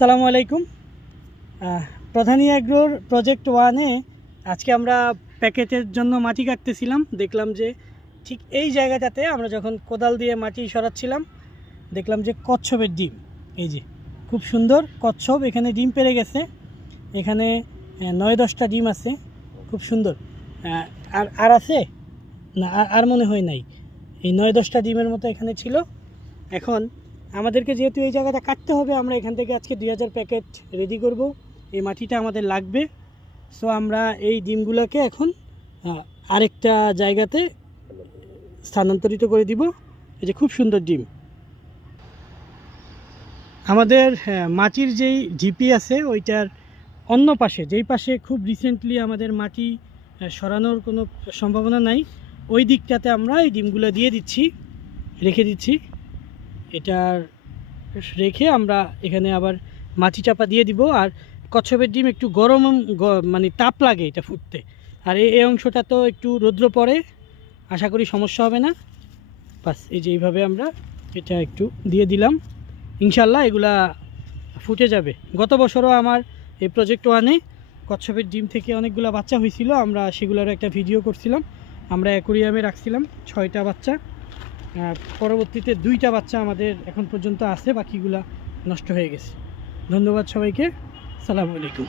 আসসালামু আলাইকুম। প্রধানী অ্যাগ্রোর প্রজেক্ট ওয়ানে আজকে আমরা প্যাকেটের জন্য মাটি কাটতেছিলাম। দেখলাম যে ঠিক এই জায়গাটাতে আমরা যখন কোদাল দিয়ে মাটি সরাচ্ছিলাম দেখলাম যে কচ্ছপের ডিম, এই যে খুব সুন্দর কচ্ছপ এখানে ডিম পেড়ে গেছে। এখানে 9-10টা ডিম আছে, খুব সুন্দর। আর আছে না, আর মনে হয় নাই। এই 9-10টা ডিমের মতো এখানে ছিল। এখন আমাদেরকে যেহেতু এই জায়গাটা কাটতে হবে, আমরা এখান থেকে আজকে 2000 প্যাকেট রেডি করব। এই মাটিটা আমাদের লাগবে। সো আমরা এই ডিমগুলোকে এখন আরেকটা জায়গাতে স্থানান্তরিত করে দিব। এই যে খুব সুন্দর ডিম। আমাদের মাটির যেই ঢিপি আছে ওইটার অন্য পাশে, যেই পাশে খুব রিসেন্টলি আমাদের মাটি সরানোর কোনো সম্ভাবনা নাই, ওই দিকটাতে আমরা এই ডিমগুলো দিয়ে দিচ্ছি, রেখে দিচ্ছি। এটার রেখে আমরা এখানে আবার মাটি চাপা দিয়ে দিব। আর কচ্ছপের ডিম একটু গরম, মানে তাপ লাগে এটা ফুটতে। আর এই অংশটা তো একটু রৌদ্র পড়ে, আশা করি সমস্যা হবে না। বাস এই যে এইভাবে আমরা এটা একটু দিয়ে দিলাম, ইনশাল্লাহ এগুলা ফুটে যাবে। গত বছরও আমার এই প্রজেক্ট ওয়ানে কচ্ছপের ডিম থেকে অনেকগুলো বাচ্চা হয়েছিল, আমরা সেগুলোর একটা ভিডিও করছিলাম। আমরা অ্যাকোরিয়ামে রাখছিলাম 6টা বাচ্চা। পরবর্তীতে 2টা বাচ্চা আমাদের এখন পর্যন্ত আছে, বাকিগুলা নষ্ট হয়ে গেছে। ধন্যবাদ সবাইকে, আসসালামু আলাইকুম।